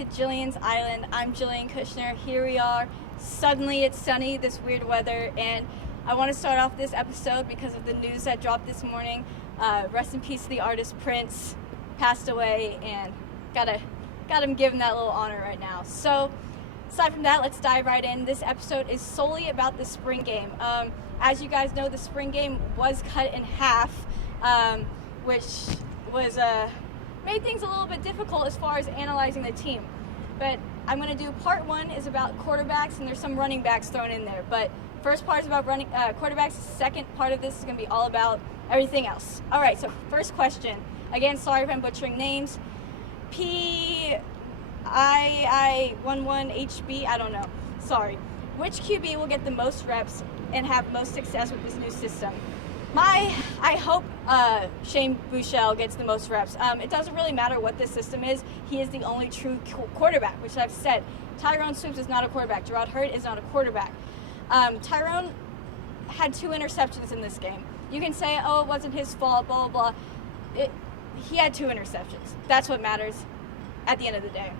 to Jillian's Island. I'm Jillian Kushner. Here we are. Suddenly it's sunny, this weird weather, and I want to start off this episode because of the news that dropped this morning. Rest in peace to the artist Prince, passed away, and gotta give him that little honor right now. So, aside from that, let's dive right in. This episode is solely about the spring game. As you guys know, the spring game was cut in half, which was made things a little bit difficult as far as analyzing the team. But I'm going to do part one is about quarterbacks, and there's some running backs thrown in there. But first part is about quarterbacks. Second part of this is going to be all about everything else. All right, so first question. Again, sorry if I'm butchering names. PII11HB, I don't know. Sorry. Which QB will get the most reps and have most success with this new system? I hope Shane Buechele gets the most reps. It doesn't really matter what this system is. He is the only true quarterback, which I've said. Tyrone Swoops is not a quarterback. Gerard Hurt is not a quarterback. Tyrone had 2 interceptions in this game. You can say, oh, it wasn't his fault, blah, blah, blah. He had 2 interceptions. That's what matters at the end of the day.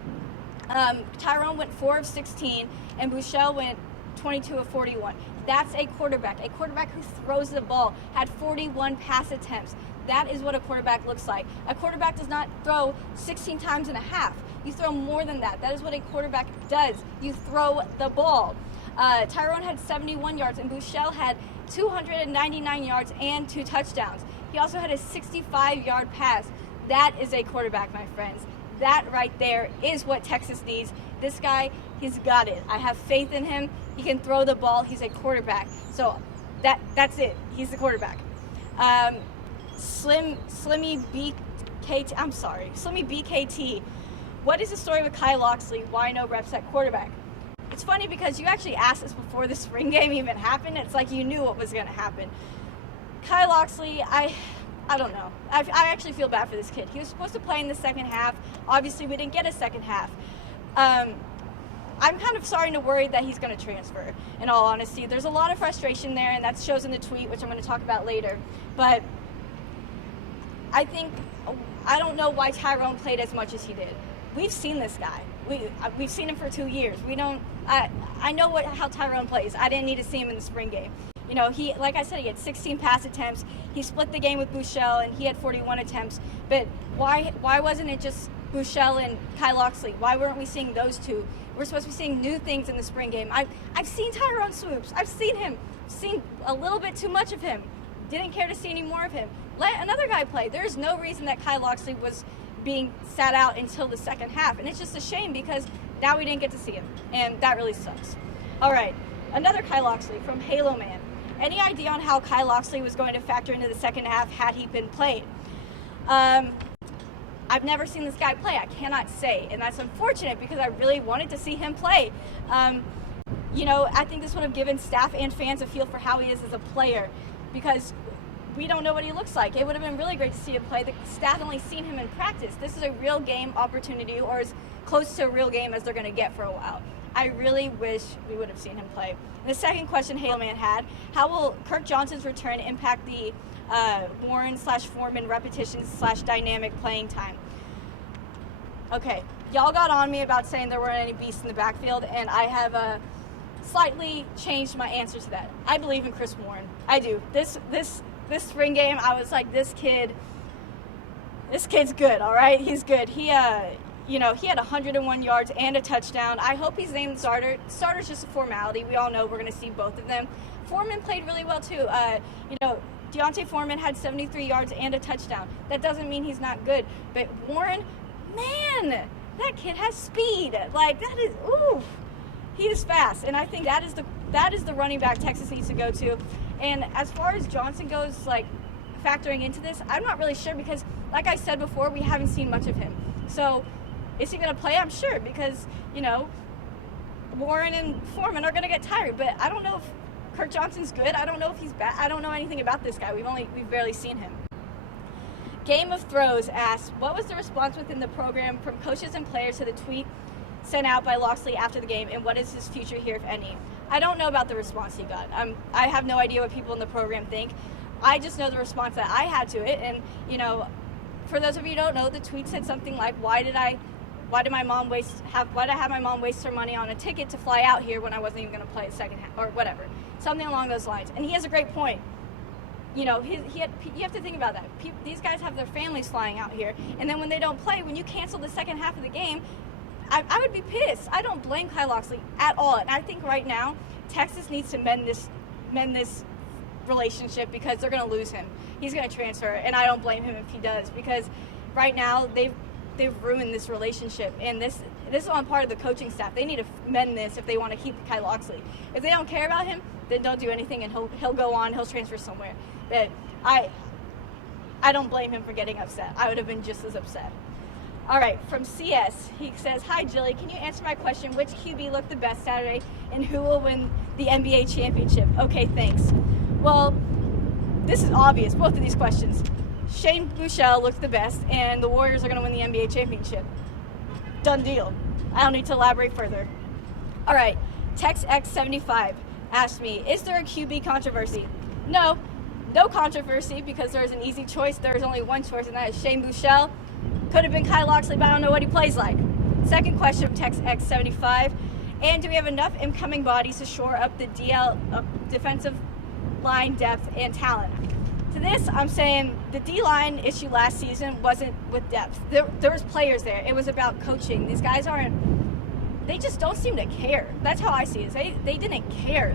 Tyrone went 4 of 16, and Buechele went 22 of 41. That's a quarterback who throws the ball, had 41 pass attempts. That is what a quarterback looks like. A quarterback does not throw 16 times and a half. You throw more than that. That is what a quarterback does. You throw the ball. Tyrone had 71 yards, and Buechele had 299 yards and 2 touchdowns. He also had a 65-yard pass. That is a quarterback, my friends. That right there is what Texas needs. This guy, he's got it. I have faith in him. He can throw the ball. He's a quarterback. So that's it. He's the quarterback. Slimmy BKT. What is the story with Kyle Loxley? Why no reps at quarterback? It's funny because you actually asked this before the spring game even happened. It's like you knew what was going to happen. Kyle Loxley, I don't know. I actually feel bad for this kid. He was supposed to play in the second half. Obviously, we didn't get a second half. I'm kind of starting to worry that he's going to transfer, in all honesty. There's a lot of frustration there, and that shows in the tweet, which I'm going to talk about later. But I don't know why Tyrone played as much as he did. We've seen this guy. We've seen him for 2 years. I know how Tyrone plays. I didn't need to see him in the spring game. You know, like I said, he had 16 pass attempts. He split the game with Buechele, and he had 41 attempts. But why wasn't it just Buechele and Kyle Loxley? Why weren't we seeing those two? We're supposed to be seeing new things in the spring game. I've seen Tyrone Swoops. I've seen him. Seen a little bit too much of him. Didn't care to see any more of him. Let another guy play. There's no reason that Kyle Loxley was being sat out until the second half. And it's just a shame because now we didn't get to see him. And that really sucks. All right, another Kyle Loxley from Halo Man. Any idea on how Kyle Loxley was going to factor into the second half had he been played? I've never seen this guy play. I cannot say, and that's unfortunate because I really wanted to see him play. You know, I think this would have given staff and fans a feel for how he is as a player because we don't know what he looks like. It would have been really great to see him play. The staff only seen him in practice. This is a real game opportunity, or as close to a real game as they're going to get for a while. I really wish we would have seen him play. The second question Halo Man had, how will Kirk Johnson's return impact the Warren/Foreman repetitions/dynamic playing time? Okay, y'all got on me about saying there weren't any beasts in the backfield, and I have slightly changed my answer to that. I believe in Chris Warren. I do. This spring game, I was like, this kid's good, all right? He's good. He had 101 yards and a touchdown. I hope he's named starter. Starter's just a formality. We all know we're going to see both of them. Foreman played really well, too. Deontay Foreman had 73 yards and a touchdown. That doesn't mean he's not good. But Warren, man, that kid has speed. Like, that is, ooh, he is fast. And I think that is the running back Texas needs to go to. And as far as Johnson goes, like, factoring into this, I'm not really sure because, like I said before, we haven't seen much of him. So, is he going to play? I'm sure because, Warren and Foreman are going to get tired. But I don't know if Kirk Johnson's good. I don't know if he's bad. I don't know anything about this guy. We've barely seen him. Game of Throws asks, what was the response within the program from coaches and players to the tweet sent out by Loxley after the game, and what is his future here, if any? I don't know about the response he got. I have no idea what people in the program think. I just know the response that I had to it, and, for those of you who don't know, the tweet said something like, why did I Why did I have my mom waste her money on a ticket to fly out here when I wasn't even going to play the second half, or whatever, something along those lines. And he has a great point. You know, you have to think about that. These guys have their families flying out here, and then when they don't play, when you cancel the second half of the game, I would be pissed. I don't blame Kyle Loxley at all, and I think right now Texas needs to mend this relationship because they're going to lose him. He's going to transfer, and I don't blame him if he does, because right now they've ruined this relationship, and this is on part of the coaching staff. They need to mend this if they want to keep Kyle Loxley. If they don't care about him, then don't do anything, and he'll go on. He'll transfer somewhere. But I don't blame him for getting upset. I would have been just as upset. All right, from CS, he says, "Hi, Jilly. Can you answer my question? Which QB looked the best Saturday, and who will win the NBA championship?" Okay, thanks. Well, this is obvious, both of these questions. Shane Buechele looked the best, and the Warriors are going to win the NBA championship. Done deal. I don't need to elaborate further. All right, TextX75 asked me, "Is there a QB controversy?" No controversy, because there's an easy choice. There's only one choice, and that is Shane Buechele. Could have been Kyle Loxley, but I don't know what he plays like. Second question from TextX75, "And do we have enough incoming bodies to shore up the defensive line depth and talent?" To this, I'm saying the D-line issue last season wasn't with depth. There was players there. It was about coaching. These guys they just don't seem to care. That's how I see it. They didn't care.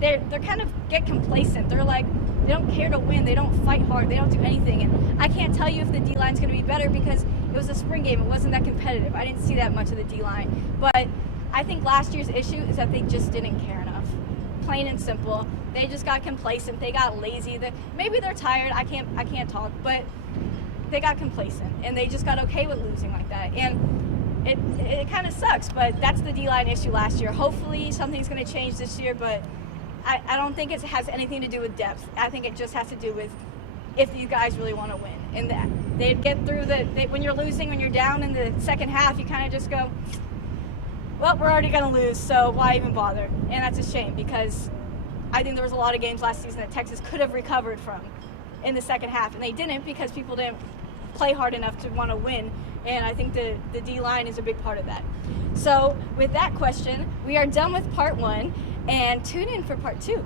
They're kind of get complacent. They're like, they don't care to win. They don't fight hard. They don't do anything. And I can't tell you if the D-line's going to be better because it was a spring game. It wasn't that competitive. I didn't see that much of the D-line. But I think last year's issue is that they just didn't care enough. Plain and simple. They just got complacent. They got lazy. Maybe they're tired. I can't talk, but they got complacent and they just got okay with losing like that. And it kind of sucks, but that's the D-line issue last year. Hopefully something's going to change this year, but I don't think it has anything to do with depth. I think it just has to do with if you guys really want to win. And that they'd get through when you're losing, when you're down in the second half, you kind of just go, well, we're already going to lose, so why even bother? And that's a shame, because I think there was a lot of games last season that Texas could have recovered from in the second half, and they didn't because people didn't play hard enough to want to win, and I think the D-line is a big part of that. So with that question, we are done with part 1, and tune in for part 2.